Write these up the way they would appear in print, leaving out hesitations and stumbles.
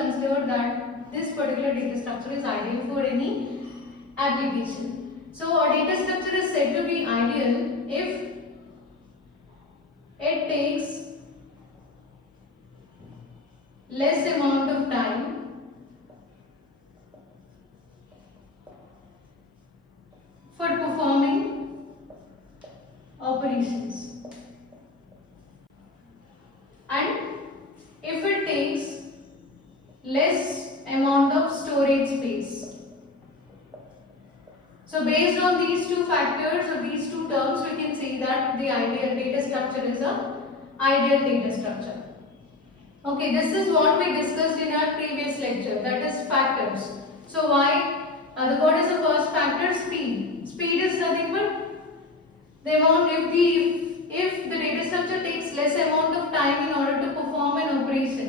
consider that this particular data structure is ideal for any application. So a data structure is said to be ideal if it takes less amount of time for performing operations, and if it takes less amount of storage space. So based on these two factors or these two terms, we can say that the ideal data structure is a ideal data structure. Okay, this is what we discussed in our previous lecture, that is factors. So what is the first factor? Speed. Speed is nothing but the amount if the data structure takes less amount of time in order to perform an operation.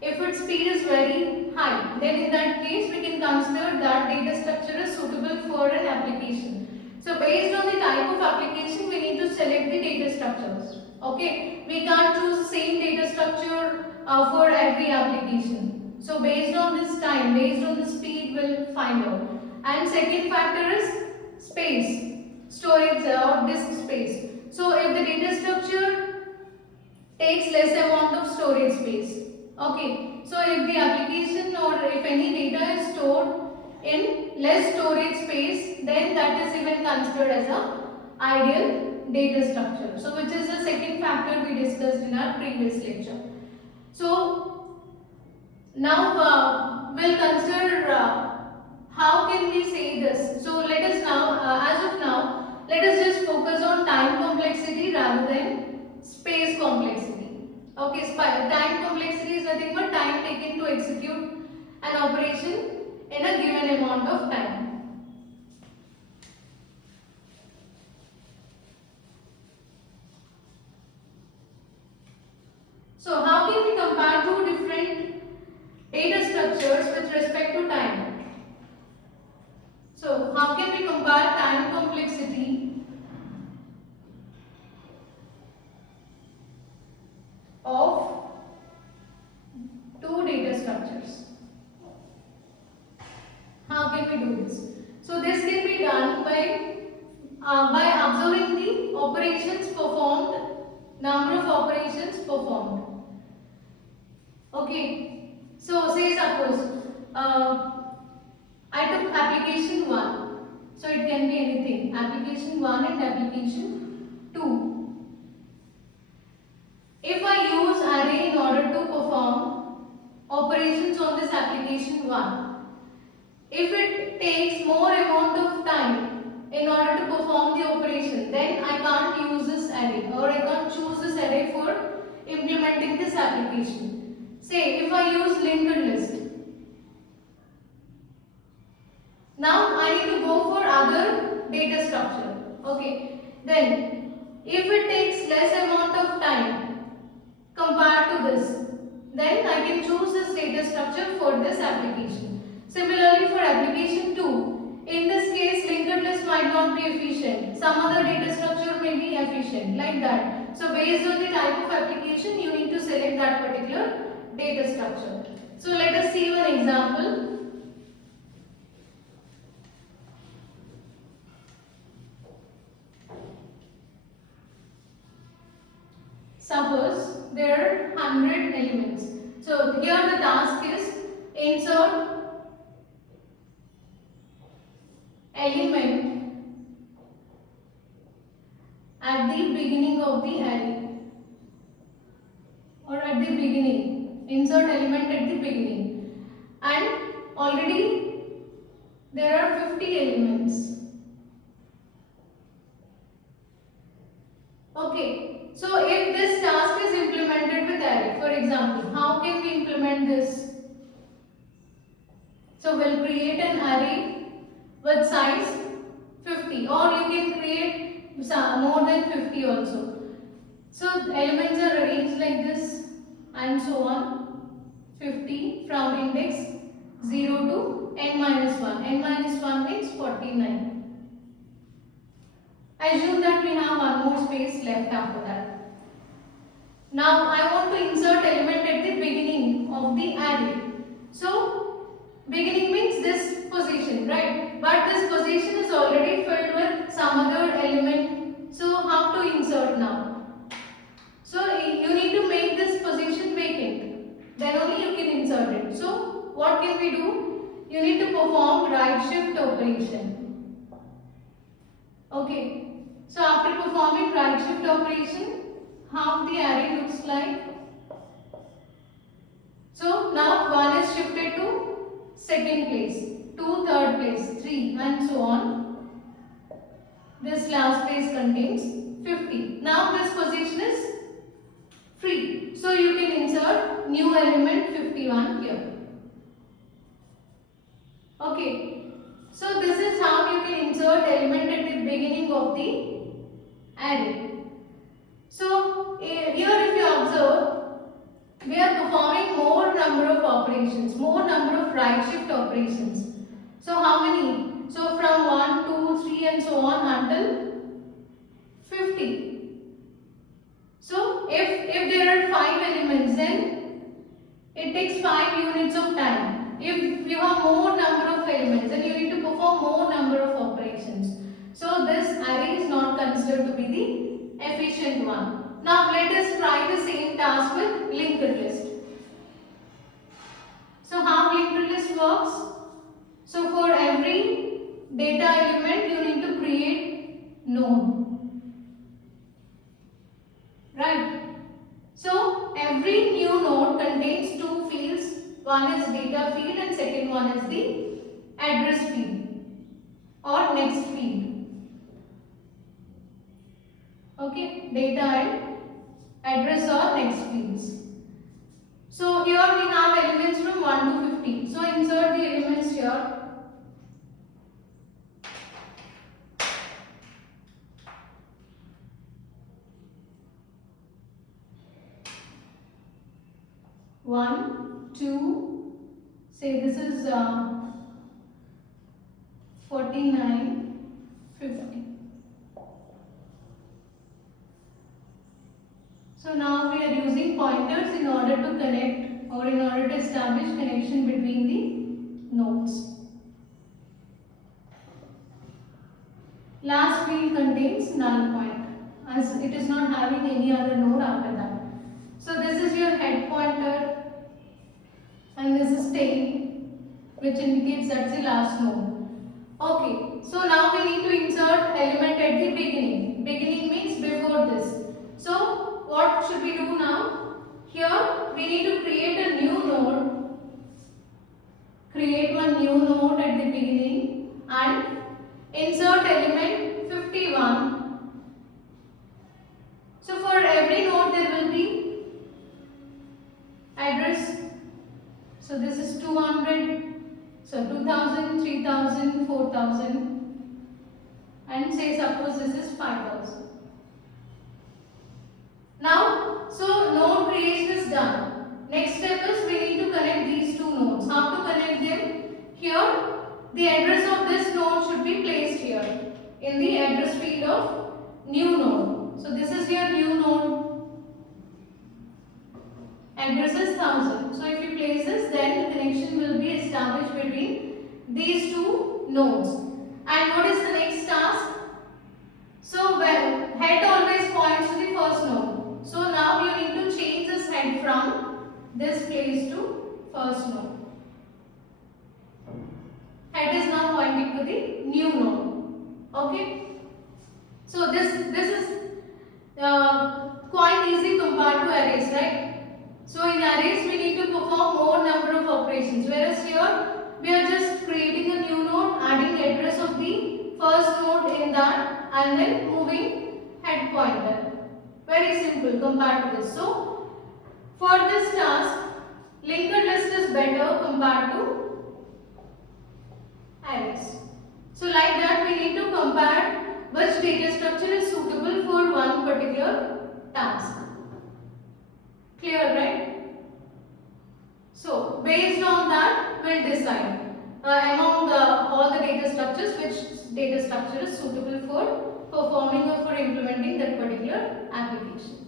If its speed is very high, then in that case we can consider that data structure is suitable for an application. So based on the type of application, we need to select the data structures. Okay, we can't choose the same data structure for every application. So based on this time, based on the speed, we'll find out. And second factor is space, storage or disk space. So if the data structure takes less amount of storage space. Okay, so if the application or if any data is stored in less storage space, then that is even considered as a ideal data structure. So which is the second factor we discussed in our previous lecture. So now we'll consider how can we say this. So let us now, as of now, let us just focus on time complexity rather than space complexity. Okay, time complexity is nothing but time taken to execute an operation in a given amount of time. So how can we compare two different data structures with respect to time? So how can we compare time complexity of two data structures? How can we do this? So this can be done by observing the operations performed, number of operations performed. Okay, so say suppose I took application 1, so it can be anything, application 1 and application 2. If I use array in order to perform operations on this application 1, if it takes more amount of time in order to perform the operation, then I can't use this array or I can't choose this array for implementing this application. Say if I use linked list, now I need to go for other data structure. Okay, then if it takes less amount of time compared to this, then I can choose this data structure for this application. Similarly for application 2, in this case linked list might not be efficient, some other data structure may be efficient, like that. So based on the type of application, you need to select that particular data structure. So let us see one example. Suppose there are 100 elements. So here the task is insert element at the beginning of the array, or at the beginning, insert element at the beginning, and already there are 50 elements. Okay, so if this task is implemented with array, for example, how can we implement this? So we'll create an array with size 50, or you can create more than 50 also. So elements are arranged like this and so on, 50 from index 0 to n minus 1. n minus 1 means 49. Assume that we have one more space left after that. Now I want to insert element at the beginning of the array. Beginning means this position, right? But this position is already filled with some other element. So how to insert now? So you need to make this position vacant. Then only you can insert it. So what can we do? You need to perform right shift operation. Okay. So after performing right shift operation, how the array looks like? So now 1 is shifted to second place, 2 third place, 3 and so on. This last place contains 50. Now this position is free. So you can insert new element 51 here. Okay. So this is how you can insert element at the beginning of the array. So here if you observe, we are performing more number of operations, more number of right shift operations. So how many? So from 1, 2, 3 and so on until 50. So if there are 5 elements, then it takes 5 units of time. If you have more number of elements, then you need to perform more number of operations. So this array is not considered to be the efficient one. Now let us try the same task with linked list. So how linked list works? So for every data element you need to create node. Right? So every new node contains two fields. One is data field and second one is the address field or next field. Okay, data and address or next fields. So here we have elements from 1 to 50. So insert the elements here. One, two, say this is 49, 50. So now we are using pointers in order to connect or in order to establish connection between the nodes. Last field contains null point as it is not having any other node after that. So this is your head pointer and this is tail, which indicates that's the last node. Okay, so now we need to insert element at the beginning. Beginning means before this. So what should we do now? Here we need to create a new node. Create one new node at the beginning and insert element 51. So for every node there will be address. So this is 200. So 2000, 3000, 4000 and say suppose this is 5000. Now, so node creation is done. Next step is we need to connect these two nodes. How to connect them? Here, the address of this node should be placed here in the address field of new node. So this is your new node. Address is 1000. So if you place this, then the connection will be established between these two nodes. And what is the next task? So head always points to the first node. So now you need to change this head from this place to first node. Head is now pointing to the new node. Okay. So this is quite easy compared to arrays, right? So in arrays we need to perform more number of operations, whereas here we are just creating a new node, adding address of the first node in that and then moving head pointer. Very simple compared to this. So for this task, linked list is better compared to arrays. So like that we need to compare which data structure is suitable for one particular task. Clear, right? So based on that we'll decide among all the data structures which data structure is suitable for performing or for implementing that particular application.